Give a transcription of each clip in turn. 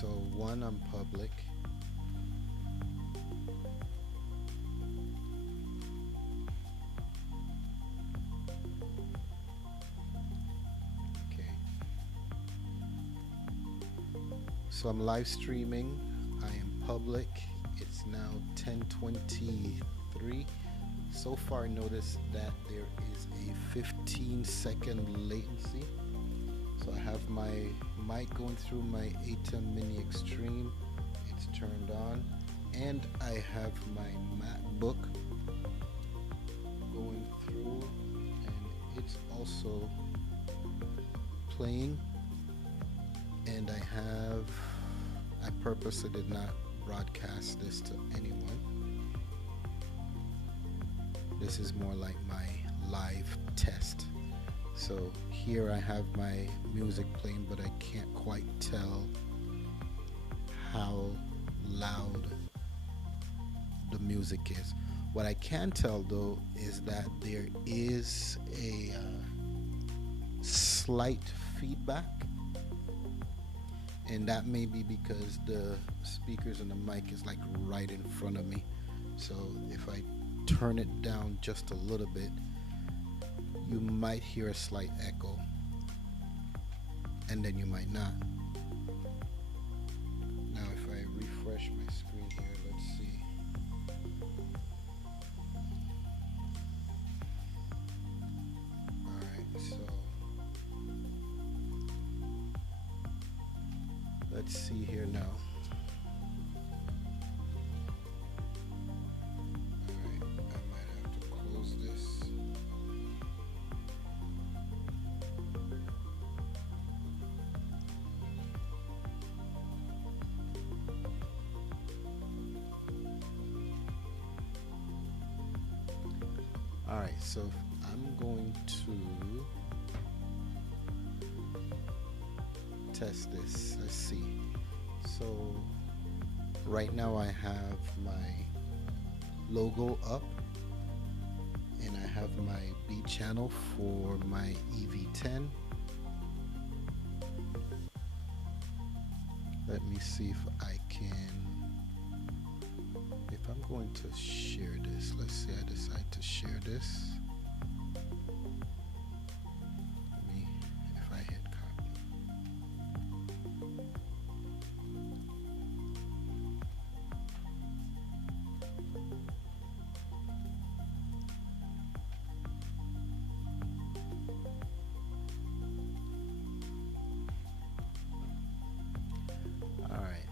So one, I'm public. Okay. So I'm live streaming. I am public. It's now 10:23. So far, notice that there is a 15-second latency. So I have my mic going through my Atem Mini Extreme. It's turned on, and I have my MacBook going through, and it's also playing. And I purposely did not broadcast this to anyone. This is more like my live test. So here I have my music playing, but I can't quite tell how loud the music is. What I can tell though is that there is a slight feedback, and that may be because the speakers and the mic is like right in front of me. So if I turn it down just a little bit, you might hear a slight echo, and then you might not. Now if I refresh my screen here, let's see. Alright, so let's see here now. Alright, I might have to close this. Alright, so I'm going to test this. Let's see. So right now I have my logo up, and I have my B channel for my EV10. Let me see if I can, if I'm going to share this. Let's say I decide to share this. Let me, if I hit copy. All right,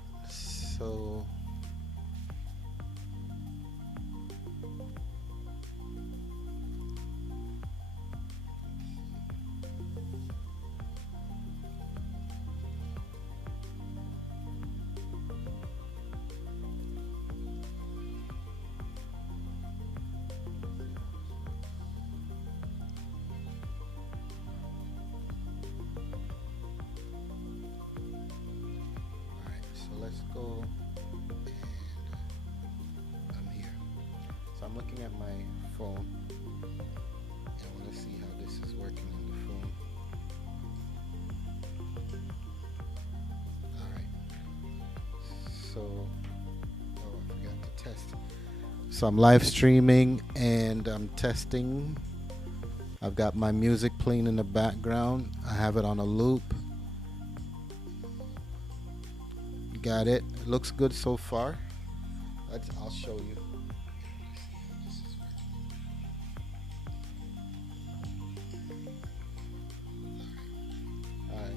so let's go, and I'm here. So I'm looking at my phone, and I want to see how this is working on the phone. Alright, so, oh, I forgot to test. So I'm live streaming and I'm testing. I've got my music playing in the background. I have it on a loop. Got it. It looks good so far. I'll show you. Alright.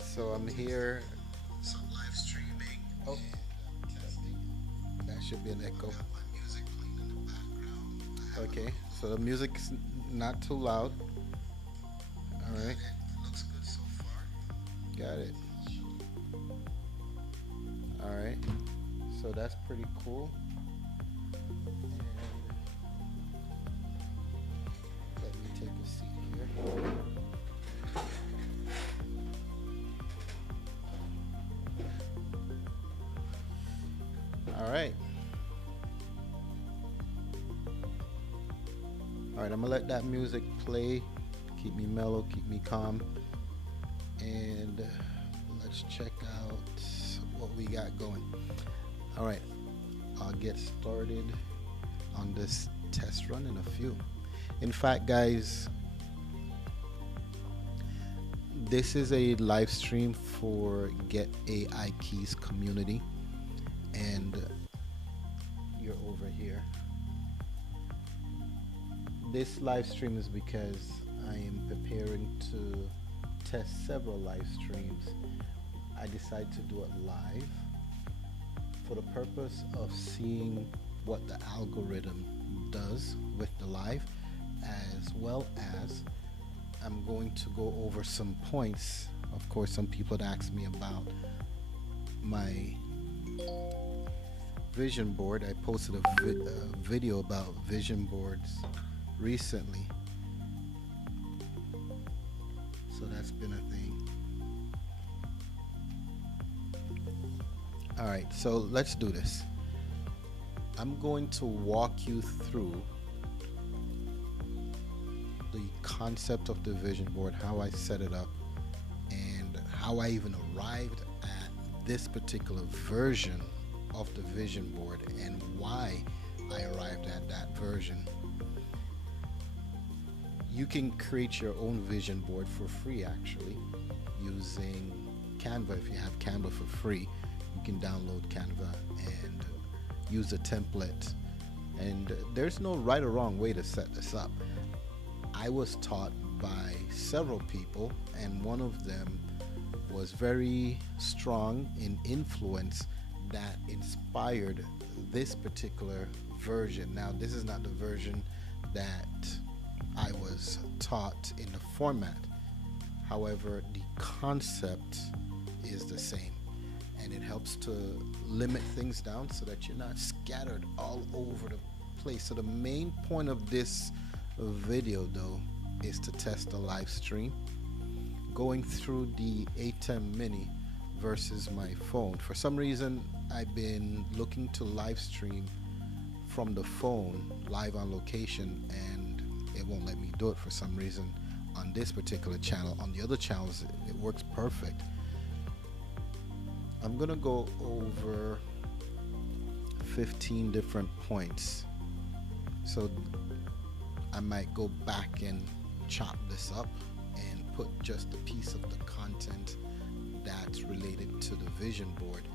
So I'm here. So I'm live streaming. Oh, testing. That should be an echo. Got my music playing in the background. Okay, so the music's not too loud. Alright. It looks good so far. Got it. Alright, so that's pretty cool. And let me take a seat here. Alright. Alright, I'm gonna let that music play. Keep me mellow, keep me calm. And let's check out what we got going. All right, I'll get started on this test run in a few. In fact, guys, this is a live stream for Get AI Keys community, and you're over here. This live stream is because I am preparing to test several live streams. I decided to do it live for the purpose of seeing what the algorithm does with the live, as well as I'm going to go over some points. Of course, some people had asked me about my vision board. I posted a video about vision boards recently, so that's been a thing. All right, so let's do this. I'm going to walk you through the concept of the vision board, how I set it up, and how I even arrived at this particular version of the vision board, and why I arrived at that version. You can create your own vision board for free, actually, using Canva. If you have Canva for free, you can download Canva and use a template. And there's no right or wrong way to set this up. I was taught by several people, and one of them was very strong in influence that inspired this particular version. Now, this is not the version that I was taught in the format. However, the concept is the same, and it helps to limit things down so that you're not scattered all over the place. So the main point of this video, though, is to test the live stream, going through the Atem mini versus my phone. For some reason, I've been looking to live stream from the phone live on location, and it won't let me do it for some reason on this particular channel. On the other channels, it works perfect. I'm gonna go over 15 different points, so I might go back and chop this up and put just a piece of the content that's related to the vision board,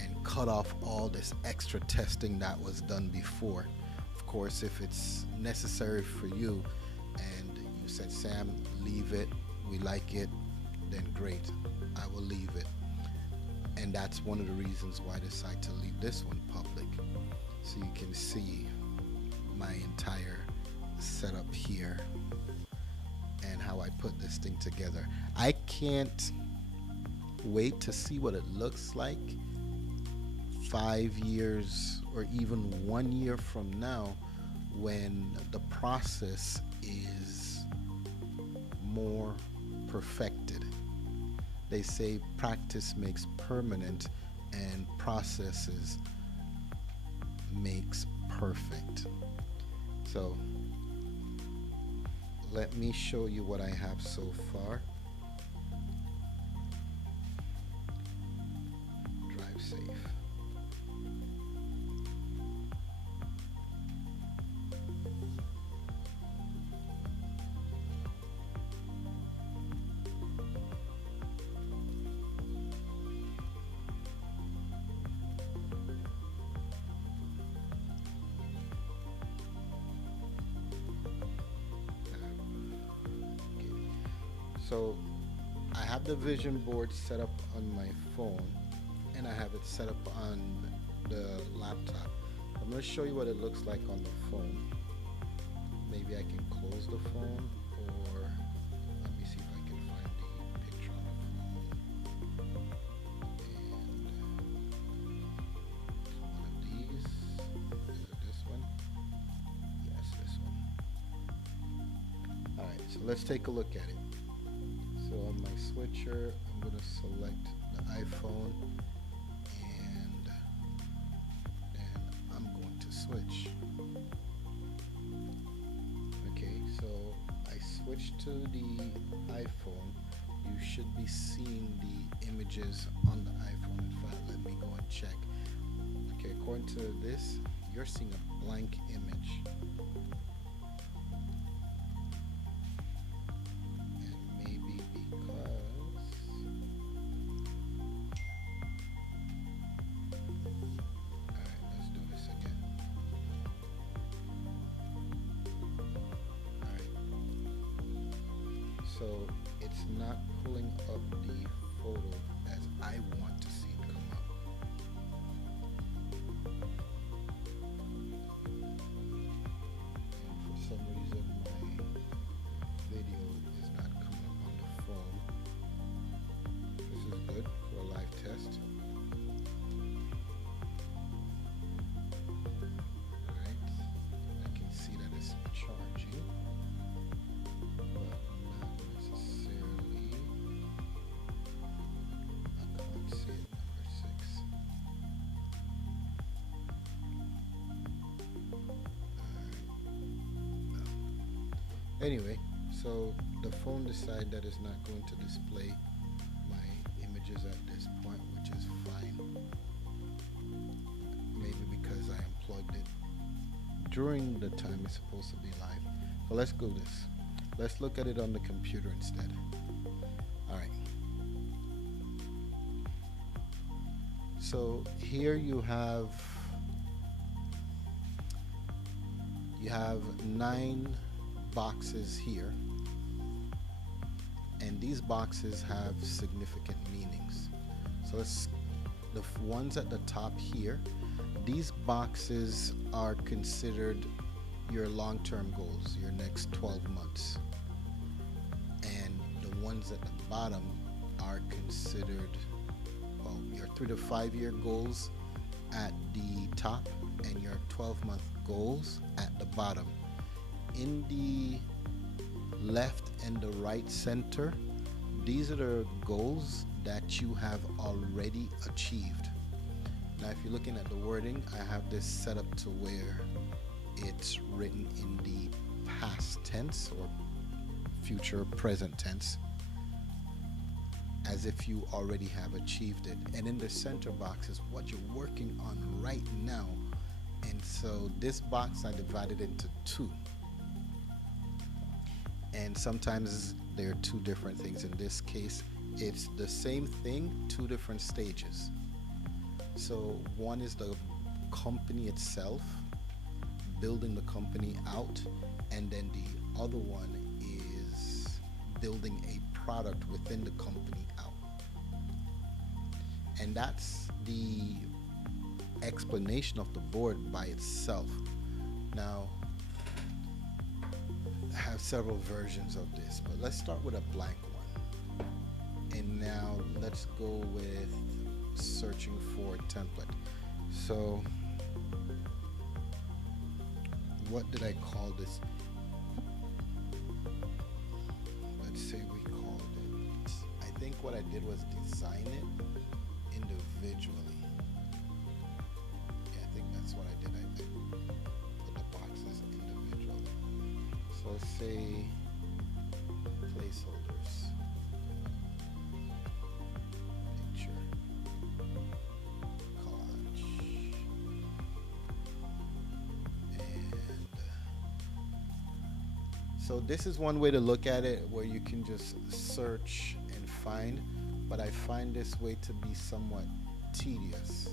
and cut off all this extra testing that was done before. Of course, if it's necessary for you and you said, Sam, leave it, we like it, then great, I will leave it. And that's one of the reasons why I decided to leave this one public, so you can see my entire setup here and how I put this thing together. I can't wait to see what it looks like 5 years or even 1 year from now, when the process is more perfected. They say practice makes permanent, and processes makes perfect. So let me show you what I have so far. Drive safe. So I have the vision board set up on my phone, and I have it set up on the laptop. I'm going to show you what it looks like on the phone. Maybe I can close the phone, or let me see if I can find the picture on the phone. And one of these. Is it this one? Yes, this one. Alright, so let's take a look at it. So on my switcher, I'm going to select the iPhone, and then I'm going to switch. Okay, so I switched to the iPhone. you should be seeing the images on the iPhone. In fact, let me go and check. Okay, according to this, you're seeing a blank image. And maybe because... Alright, let's do this again. Alright. So it's not pulling up the photo as I want to see it come up. And for some reason my video is not coming up on the phone. This is good for a live test. Alright, I can see that it's charging, but not necessarily. I can't see it, number 6. Anyway, so the phone decided that it's not going to display my images at this point, which is fine. Maybe because I unplugged it during the time it's supposed to be live. So let's go this. Let's look at it on the computer instead. Alright. So here you have 9 boxes here, and these boxes have significant meanings. So it's the ones at the top here. These boxes are considered your long-term goals, your next 12 months, and the ones at the bottom are considered, well, your 3 to 5 year goals at the top and your 12-month goals at the bottom. In the left and the right center, these are the goals that you have already achieved. Now if you're looking at the wording, I have this set up to where it's written in the past tense or future present tense, as if you already have achieved it. And in the center box is what you're working on right now. And so this box I divided into 2. And sometimes they're 2 different things. In this case, it's the same thing, 2 different stages. So one is the company itself, building the company out, and then the other one is building a product within the company out. And that's the explanation of the board by itself. Now, I have several versions of this, but let's start with a blank one. And now let's go with searching for a template. So what did I call this? Let's say we called it, I think what I did was design it individually. Yeah, I think that's what I did. I put the boxes individually. So let's say placeholders, picture, collage, and so this is one way to look at it, where you can just search and find, but I find this way to be somewhat tedious.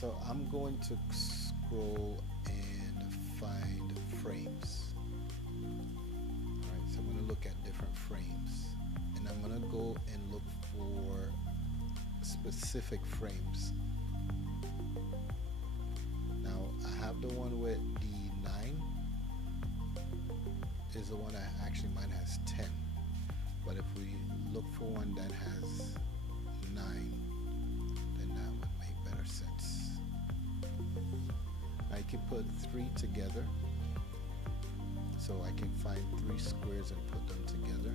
So I'm going to scroll and find frames. Alright, so I'm going to look at different frames, and I'm going to go and look for specific frames. Now I have the one with the 9 is the one that actually mine has 10, but if we look for one that has 9, then that would make better sense. I can put 3 together, so I can find 3 squares and put them together.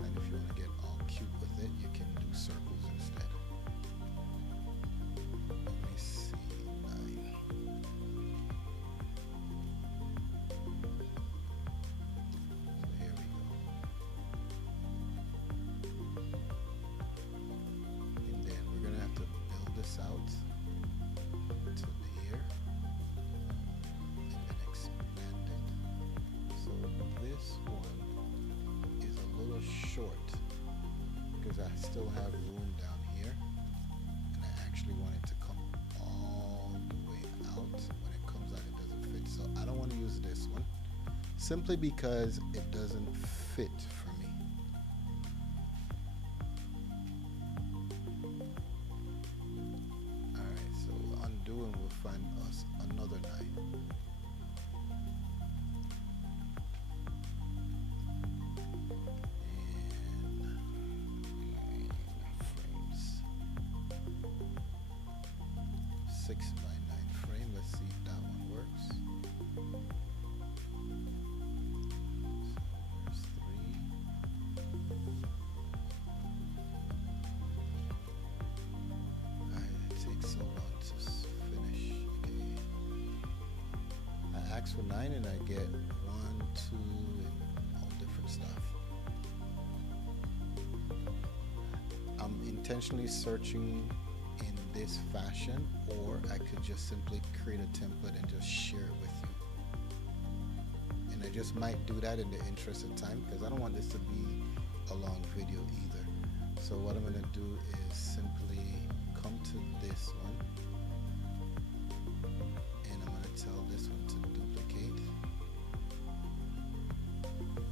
And if you want to get all cute with it, you can do circles instead. Let me see, 9. So here we still have room down here, and I actually want it to come all the way out. When it comes out, it doesn't fit, so I don't want to use this one, simply because it doesn't fit for me. Alright, so we'll undo and we'll find us another 9. And 9 frames. 6x9 frame. Let's see if that one works. For 9 and I get 1, 2, and all different stuff. I'm intentionally searching in this fashion, or I could just simply create a template and just share it with you. And I just might do that in the interest of time, because I don't want this to be a long video either. So what I'm going to do is simply come to this one, and I'm going to tell this one to duplicate,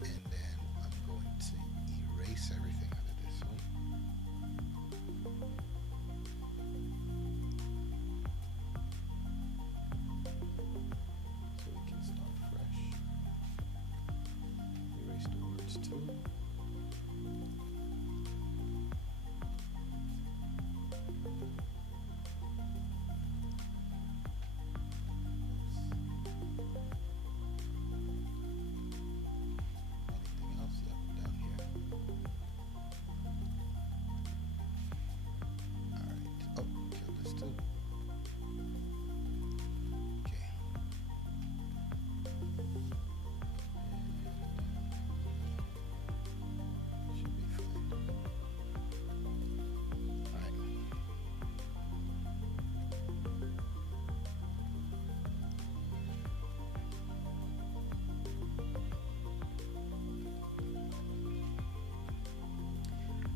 and then I'm going to erase everything out of this one. So we can start fresh. Erase the words too.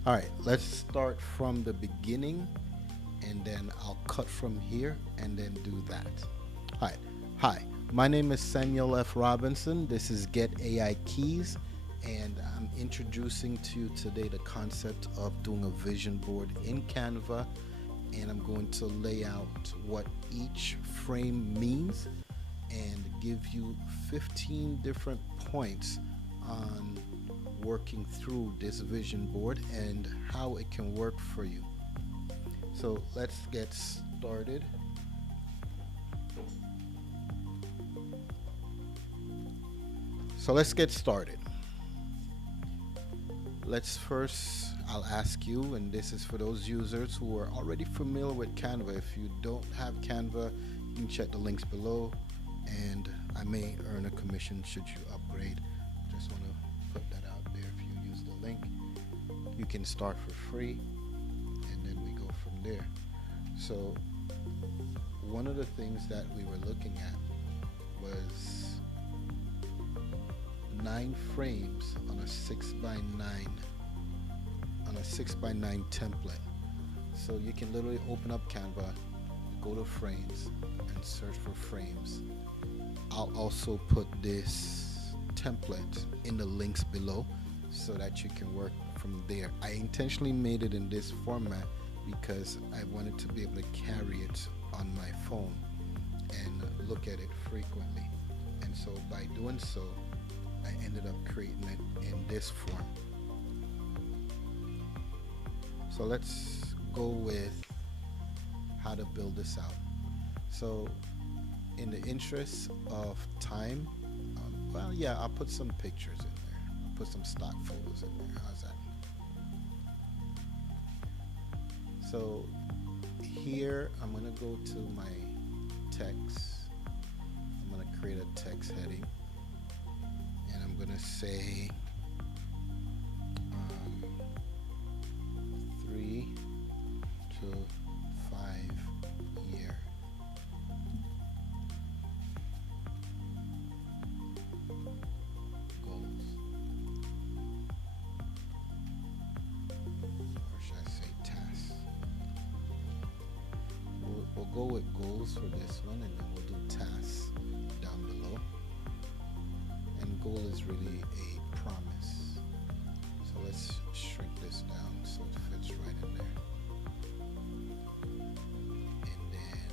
All right, let's start from the beginning, and then I'll cut from here and then do that. All right. Hi, my name is Samuel F. Robinson. This is Get AI Keys, and I'm introducing to you today the concept of doing a vision board in Canva, and I'm going to lay out what each frame means and give you 15 different points on working through this vision board and how it can work for you. So let's get started. Let's first, I'll ask you, and this is for those users who are already familiar with Canva. If you don't have Canva, you can check the links below, and I may earn a commission should you upgrade. Just want to put that out there. If you use the link, you can start for free, and then we go from there. So one of the things that we were looking at was 9 frames on a 6x9 template. So you can literally open up Canva, go to frames, and search for frames. I'll also put this template in the links below so that you can work from there. I intentionally made it in this format because I wanted to be able to carry it on my phone and look at it frequently. And so by doing so, I ended up creating it in this form. So let's go with how to build this out. So in the interest of time, well, yeah, I'll put some pictures in there. I'll put some stock photos in there. How's that? So here, I'm gonna go to my text. I'm gonna create a text heading, and I'm gonna say 3 to 5 year. Goals. Or should I go with goals for this one, and then we'll do tasks down below. And goal is really a promise. So let's shrink this down so it fits right in there. And then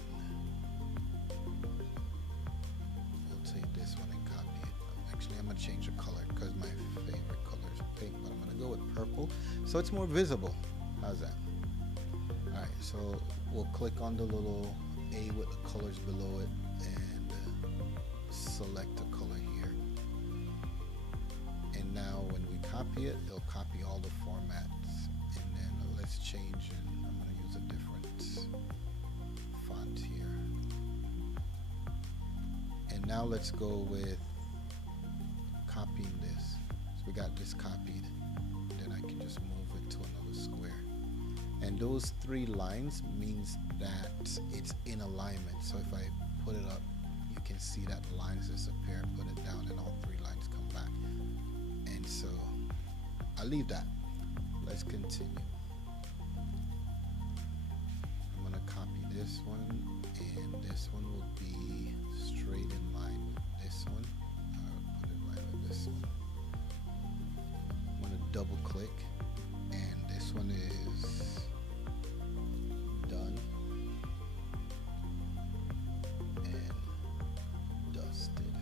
we'll take this one and copy it. Actually, I'm gonna change the color because my favorite color is pink, but I'm gonna go with purple so it's more visible. How's that? Alright, so we'll click on the little A with the colors below it and select a color here. And now when we copy it, it'll copy all the formats. And then let's change, and I'm going to use a different font here. And now let's go with copying this. So we got this copied. Then I can just move it to another square. And those 3 lines means that it's in alignment. So if I put it up, you can see that the lines disappear. Put it down and all 3 lines come back. And so I'll leave that. Let's continue. I'm gonna copy this one, and this one will be straight in line with this one. I'll put it right with this one. I'm gonna double click, and this one is done and dusted.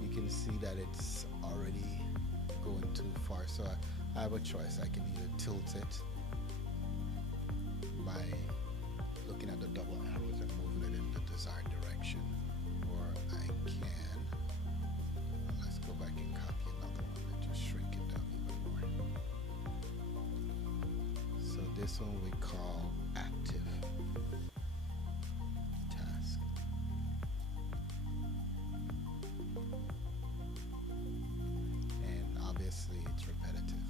You can see that it's already going too far, so I have a choice. I can either tilt it by looking at the double arrows and moving it in the desired direction, or I can, let's go back and copy another one and just shrink it down even more. So this one we call active task. And obviously it's repetitive.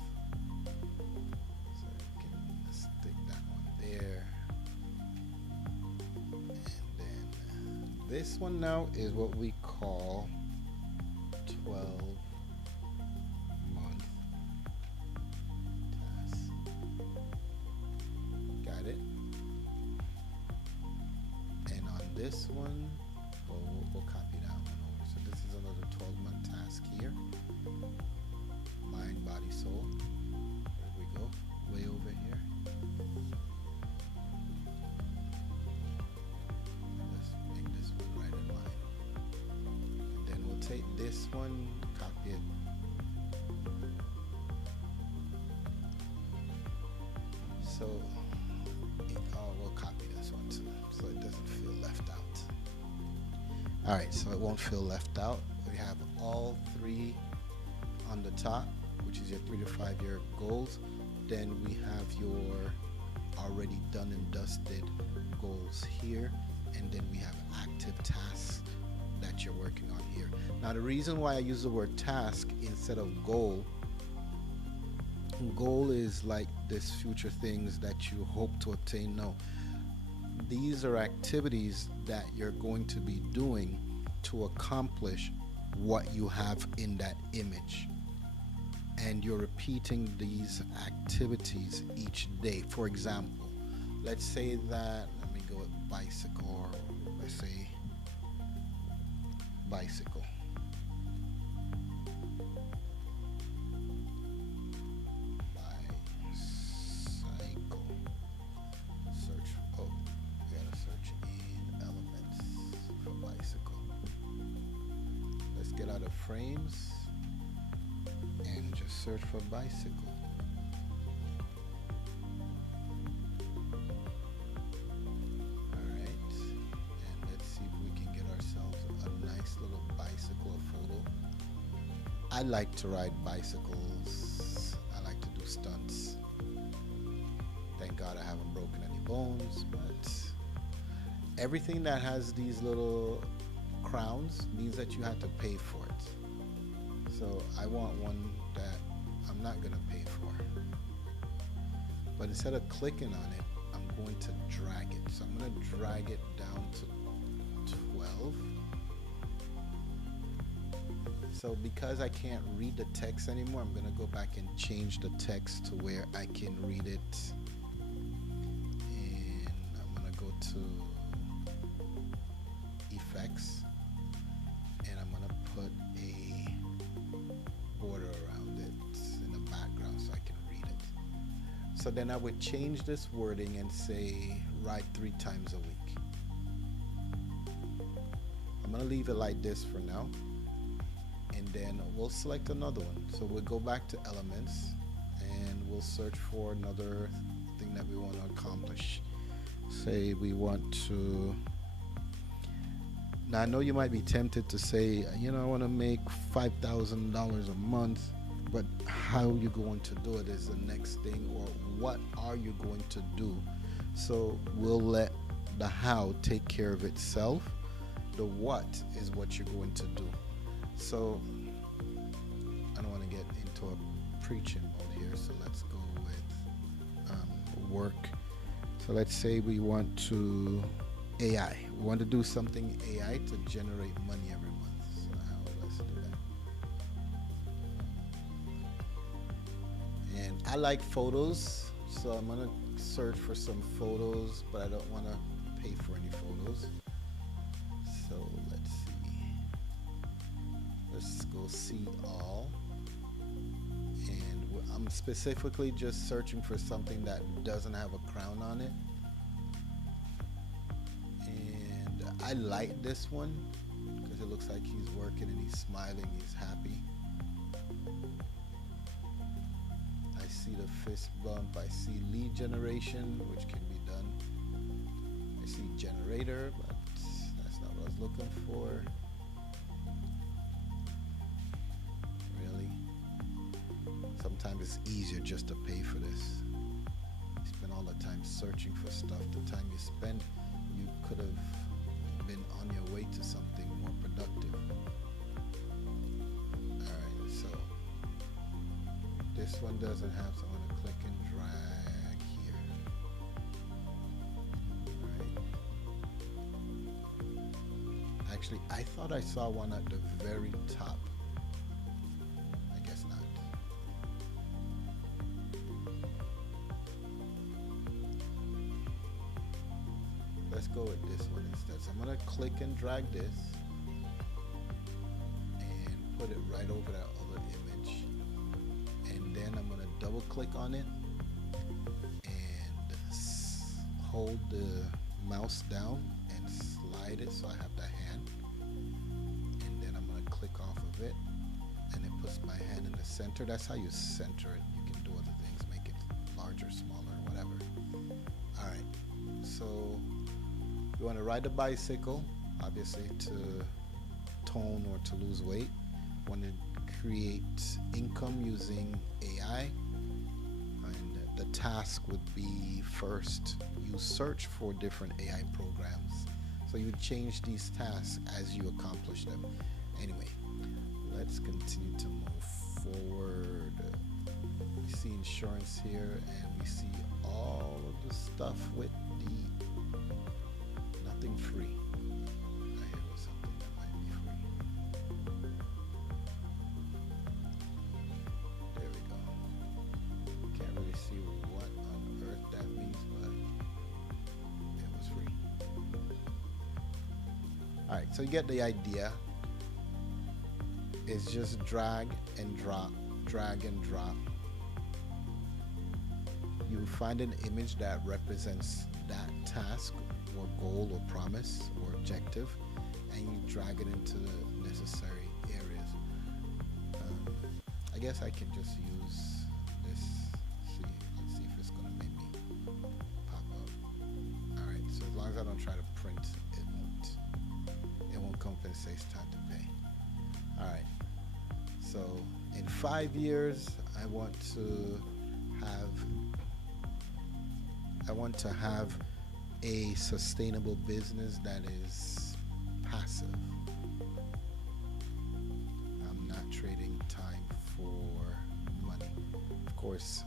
So you can stick that one there. And then this one now is what we call 12-month task. Got it? And on this one, we'll copy that one over. So this is another 12-month task here. Mind, body, soul. There we go. Way over here. Let's make this one right in line. And then we'll take this one, copy it. So we'll copy this one too, so it doesn't feel left out. Alright, so it won't feel left out. We have all 3 on the top, which is your 3 to 5 year goals. Then we have your already done and dusted goals here, and then we have active tasks that you're working on here. Now the reason why I use the word task instead of goal is like this future things that you hope to obtain. No, these are activities that you're going to be doing to accomplish what you have in that image, and you're repeating these activities each day. For example, let's say that, let me go with bicycle, or let's say bicycle. Search, oh, we gotta search in elements for bicycle. Let's get out of frames and just search for bicycle. Alright, and let's see if we can get ourselves a nice little bicycle photo. I like to ride bicycles. I like to do stunts. Thank God I haven't broken any bones, but everything that has these little crowns means that you have to pay for it. So I want one that I'm not gonna pay for. But instead of clicking on it, I'm going to drag it. So I'm gonna drag it down to 12. So because I can't read the text anymore, I'm gonna go back and change the text to where I can read it. And I'm gonna go to effects, and I'm gonna put a border around it in the background so I can read it. So then I would change this wording and say write 3 times a week. I'm gonna leave it like this for now, and then we'll select another one. So we'll go back to elements and we'll search for another thing that we want to accomplish. Say we want to, now I know you might be tempted to say, you know, I want to make $5,000 a month, but how you going to do it is the next thing, or what are you going to do? So we'll let the how take care of itself. The what is what you're going to do. So I don't want to get into a preaching mode here, so let's go with work. So let's say we want to AI. We want to do something AI to generate money every month. So let's do that. And I like photos, so I'm gonna search for some photos, but I don't want to pay for any photos. So let's see. Let's go see all. And I'm specifically just searching for something that doesn't have a crown on it. And I like this one because it looks like he's working and he's smiling, he's happy. I see the fist bump, I see lead generation, which can be done. I see generator, but that's not what I was looking for. Really? Sometimes it's easier just to pay for this. You spend all the time searching for stuff. The time you spend, you could have been on your way to something more productive. Alright, so this one doesn't have, so I'm going to click and drag here. Alright. Actually, I thought I saw one at the very top. I guess not. Let's go with this one instead. So I'm going to click and drag this and put it right over that other image. And then I'm going to double click on it and hold the mouse down and slide it so I have the hand. And then I'm going to click off of it and it puts my hand in the center. That's how you center it. You can do other things, make it larger, smaller, whatever. Alright, so you want to ride a bicycle, obviously to tone or to lose weight. Want to create income using AI, and the task would be first you search for different AI programs. So you change these tasks as you accomplish them. Anyway, let's continue to move forward. We see insurance here, and we see all of the stuff with the nothing free. I hear was something that might be free. There we go. Can't really see what on earth that means, but it was free. Alright, so you get the idea. It's just drag and drop, drag and drop. You find an image that represents that task or goal or promise or objective, and you drag it into the necessary areas. I guess I can just use this. Let's see if it's gonna make me pop up. All right, so as long as I don't try to print, it won't compensate. It's time to pay. All right. So in 5 years, I want to have a sustainable business that is passive. I'm not trading time for money. Of course,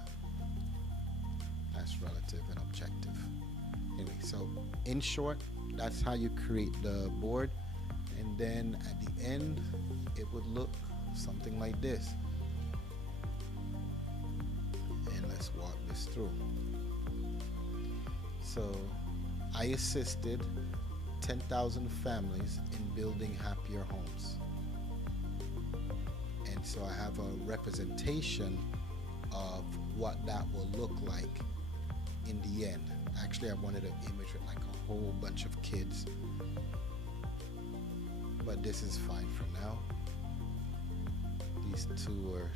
that's relative and objective. Anyway, so in short, that's how you create the board. And then at the end, it would look something like this. And let's walk this through. So I assisted 10,000 families in building happier homes. And so I have a representation of what that will look like in the end. Actually, I wanted an image with like a whole bunch of kids, but this is fine for now. These two are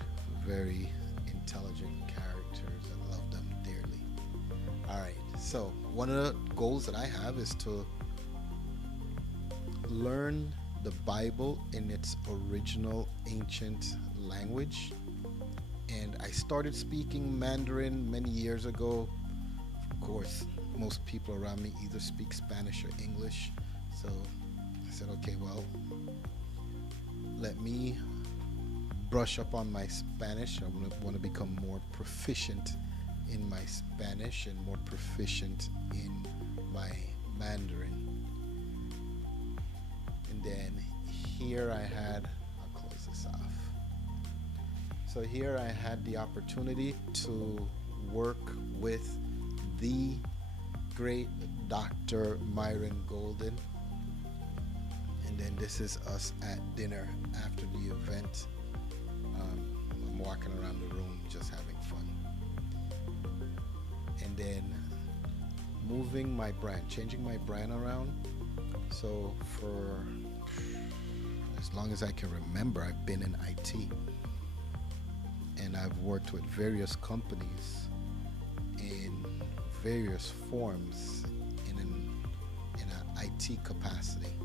very intelligent characters. I love them dearly. All right, so one of the goals that I have is to learn the Bible in its original ancient language. And I started speaking Mandarin many years ago. Of course, most people around me either speak Spanish or English. So I said, okay, well, let me brush up on my Spanish. I want to become more proficient in my Spanish and more proficient in my Mandarin. And then here I had, I'll close this off. So here I had the opportunity to work with the great Dr. Myron Golden. And then this is us at dinner after the event. I'm walking around the room just having fun. And then moving my brand, changing my brand around. So for as long as I can remember, I've been in IT. And I've worked with various companies in various forms in an IT capacity.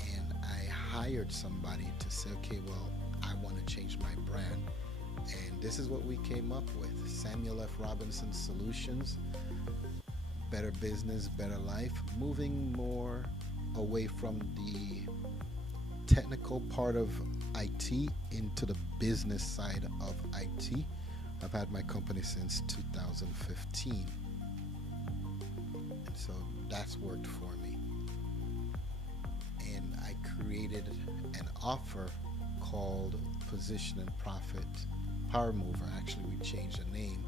And I hired somebody to say, okay, well, I want to change my brand. And this is what we came up with. Samuel F. Robinson Solutions, better business, better life, moving more away from the technical part of IT into the business side of IT. I've had my company since 2015. And so that's worked for me. And I created an offer called Position and Profit Power Mover. Actually, we changed the name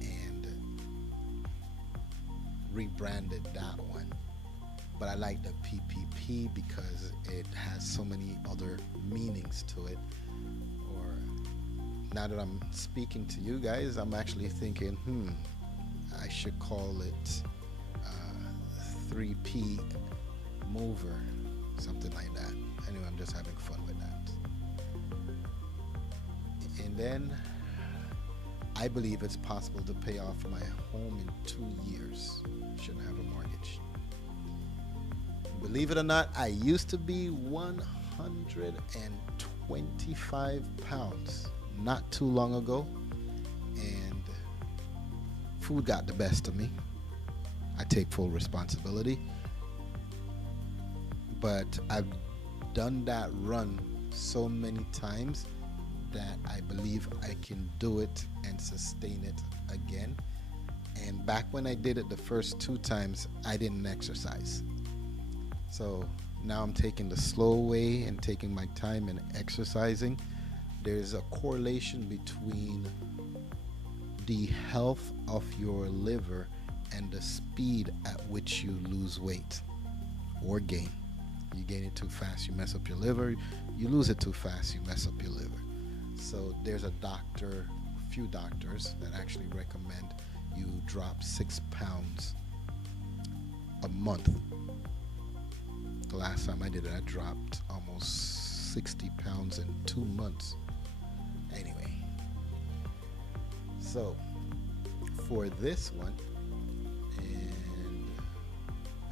and rebranded that one. But I like the PPP because it has so many other meanings to it. Or now that I'm speaking to you guys, I'm actually thinking, I should call it 3P Mover, something like that. Anyway, I'm just having fun with that. And then I believe it's possible to pay off my home in 2 years. Shouldn't have a mortgage. Believe it or not, I used to be 125 pounds not too long ago, and food got the best of me. I take full responsibility, but I've done that run so many times that I believe I can do it and sustain it again. And back when I did it the first 2 times, I didn't exercise. So now I'm taking the slow way and taking my time and exercising. There's a correlation between the health of your liver and the speed at which you lose weight or gain. You gain it too fast, you mess up your liver. You lose it too fast, you mess up your liver. So there's a few doctors that actually recommend you drop 6 pounds a month. The last time I did it, I dropped almost 60 pounds in 2 months. Anyway, so for this one, and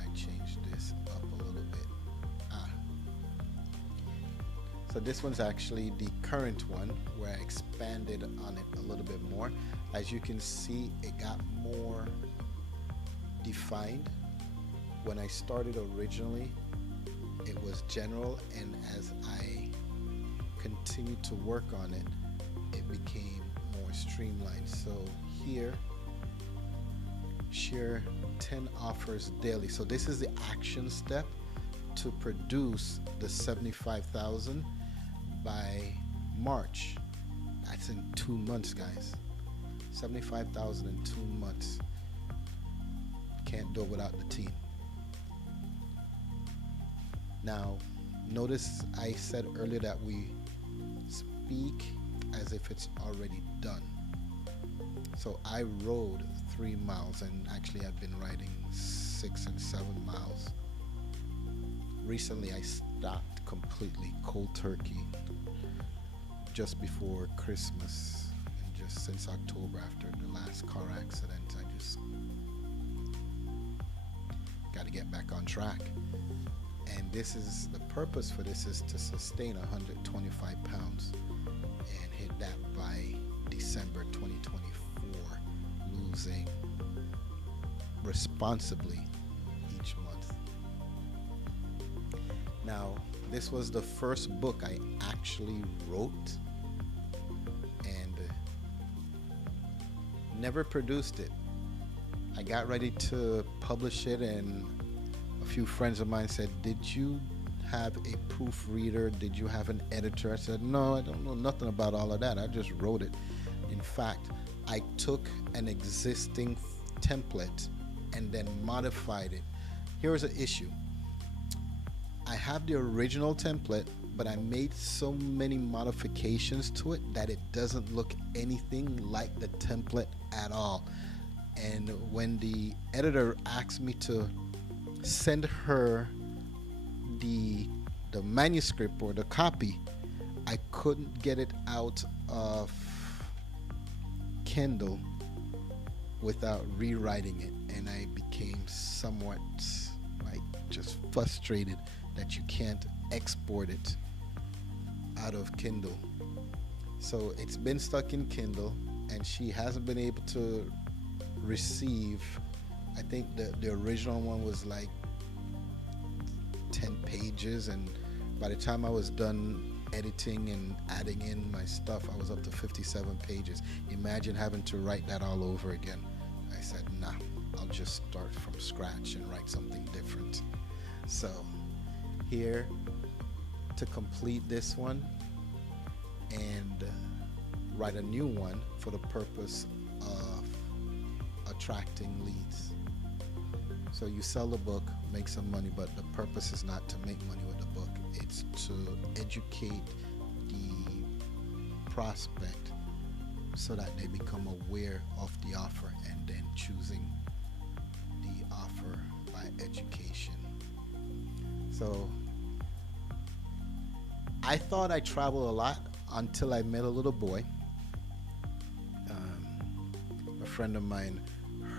I changed this up a little bit. So this one's actually the current one where I expanded on it a little bit more. As you can see, it got more defined. When I started originally, it was general, and as I continued to work on it, it became more streamlined. So here, share 10 offers daily. So this is the action step to produce the 75,000 by March. That's in 2 months, guys. 75,000 in 2 months. Can't do it without the team. Now, notice I said earlier that we speak as if it's already done. So I rode 3 miles, and actually I've been riding 6 and 7 miles. Recently I stopped completely cold turkey just before Christmas, and just since October after the last car accident I just got to get back on track. And this is the purpose for this, is to sustain 125 pounds and hit that by December 2024, losing responsibly each month. Now, this was the first book I actually wrote, and never produced it. I got ready to publish it, and a few friends of mine said, "Did you have a proofreader? Did you have an editor?" I said, "No, I don't know nothing about all of that. I just wrote it." In fact, I took an existing template and then modified it. Here's the issue. I have the original template, but I made so many modifications to it that it doesn't look anything like the template at all. And when the editor asked me to send her the manuscript or the copy, I couldn't get it out of Kindle without rewriting it, and I became somewhat like just frustrated that you can't export it out of Kindle. So it's been stuck in Kindle, and she hasn't been able to receive. I think the original one was like 10 pages, and by the time I was done editing and adding in my stuff, I was up to 57 pages. Imagine having to write that all over again. I said, nah, I'll just start from scratch and write something different. So here to complete this one and write a new one for the purpose of attracting leads. So you sell the book, make some money, but the purpose is not to make money with the book. It's to educate the prospect so that they become aware of the offer and then choosing the offer by education. So I thought I traveled a lot until I met a little boy, a friend of mine.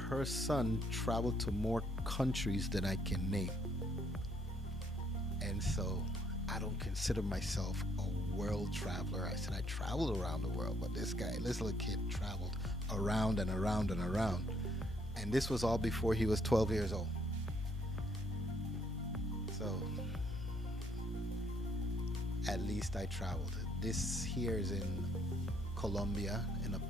Her son traveled to more countries than I can name. And so I don't consider myself a world traveler. I said I traveled around the world, but this little kid traveled around and around and around. And this was all before he was 12 years old. So at least I traveled. This here is in Colombia, in a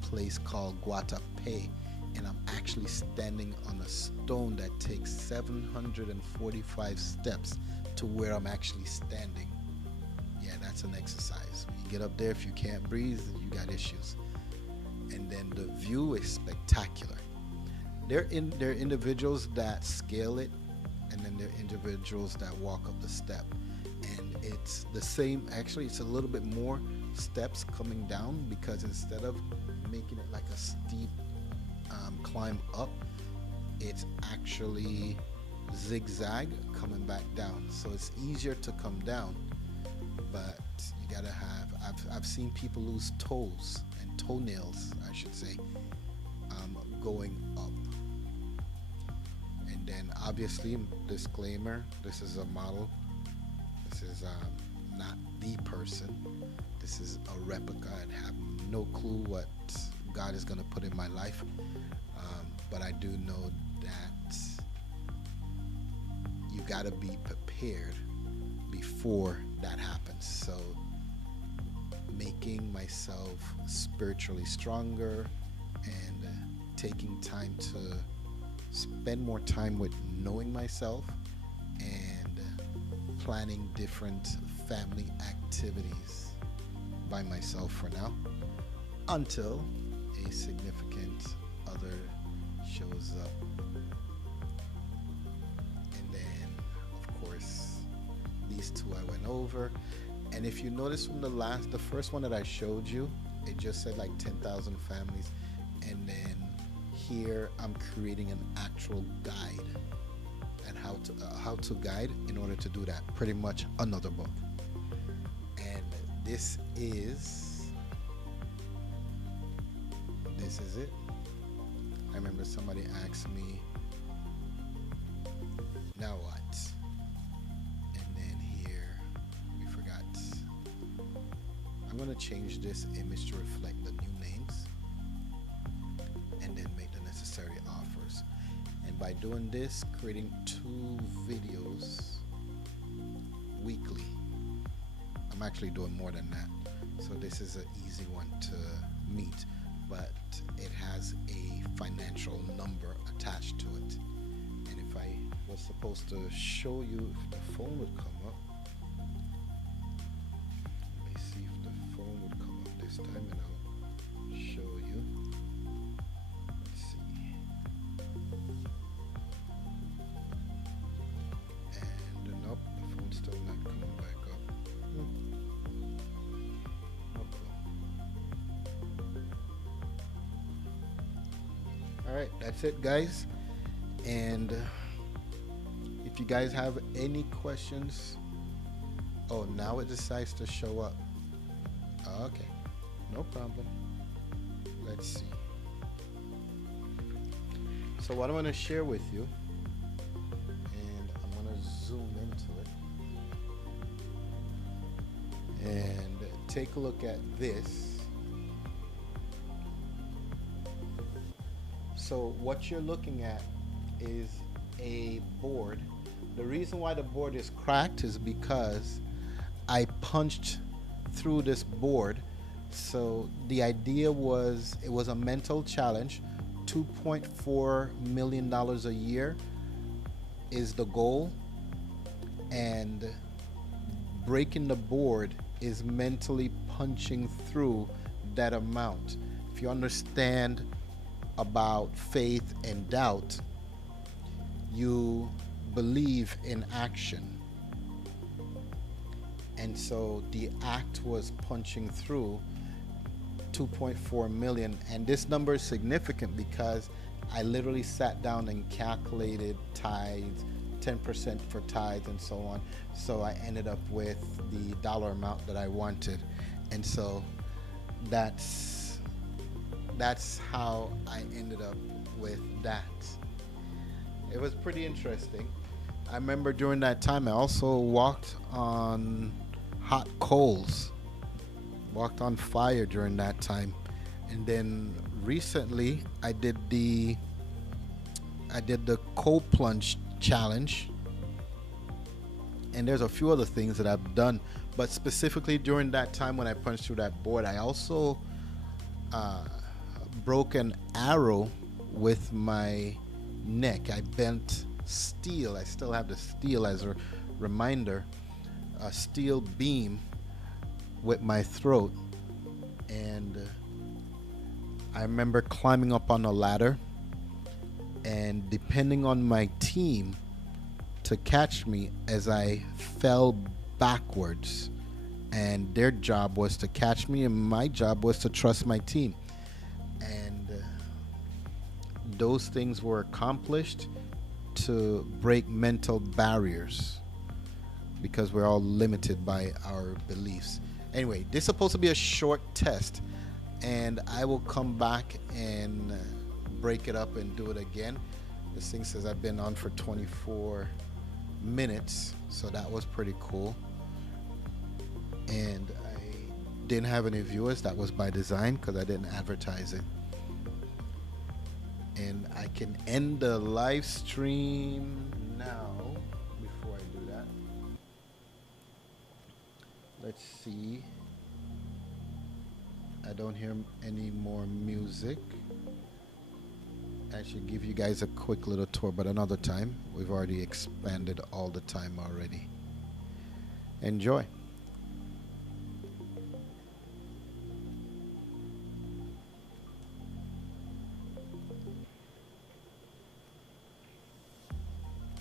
place called Guatapé. And I'm actually standing on a stone that takes 745 steps to where I'm actually standing. Yeah, that's an exercise. When you get up there, if you can't breathe, you got issues. And then the view is spectacular. There are individuals that scale it, and then there are individuals that walk up the step. And it's the same, actually it's a little bit more steps coming down, because instead of making it like a steep climb up, it's actually zigzag coming back down, so it's easier to come down. But you gotta have, I've seen people lose toes and toenails, I should say, going up. And then obviously, disclaimer, this is a model, this is not the person, this is a replica, and have no clue what God is going to put in my life. But I do know that you got to be prepared before that happens. So making myself spiritually stronger and taking time to spend more time with knowing myself and planning different family activities by myself for now until a significant other shows up. And then, of course, these two I went over. And if you notice from the first one that I showed you, it just said like 10,000 families. And then here I'm creating an actual guide and how to guide in order to do that. Pretty much another book. And this is it. I remember somebody asked me, now what? And then here, we forgot. I'm going to change this image to reflect the new names and then make the necessary offers. And by doing this, creating 2 videos weekly. I'm actually doing more than that. So this is an easy one to meet, but it has a financial number attached to it. And if I was supposed to show you if the phone would come up, let me see if the phone would come up this time and I'll show you. Let's see. And nope, the phone's still not coming back up. Alright, that's it, guys. And if you guys have any questions, oh, now it decides to show up. Okay, no problem. Let's see. So what I'm going to share with you, and I'm going to zoom into it and take a look at this. So what you're looking at is a board. The reason why the board is cracked is because I punched through this board. So the idea was, it was a mental challenge. $2.4 million a year is the goal, and breaking the board is mentally punching through that amount. If you understand about faith and doubt, you believe in action. And so the act was punching through 2.4 million. And this number is significant because I literally sat down and calculated tithes, 10% for tithes and so on. So I ended up with the dollar amount that I wanted. And so that's how I ended up with that. It was pretty interesting. I remember during that time I also walked on hot coals, walked on fire during that time. And then recently I did the cold plunge challenge, and there's a few other things that I've done, but specifically during that time when I punched through that board, I also broke an arrow with my neck. I bent steel. I still have the steel as a reminder, a steel beam with my throat. And I remember climbing up on a ladder, and depending on my team to catch me as I fell backwards, and their job was to catch me and my job was to trust my team. And those things were accomplished to break mental barriers, because we're all limited by our beliefs. Anyway, this is supposed to be a short test, and I will come back and break it up and do it again. This thing says I've been on for 24 minutes, so that was pretty cool. And I didn't have any viewers. That was by design because I didn't advertise it. And I can end the live stream now. Before I do that, let's see. I don't hear any more music. I should give you guys a quick little tour, but another time. We've already expanded all the time already. Enjoy.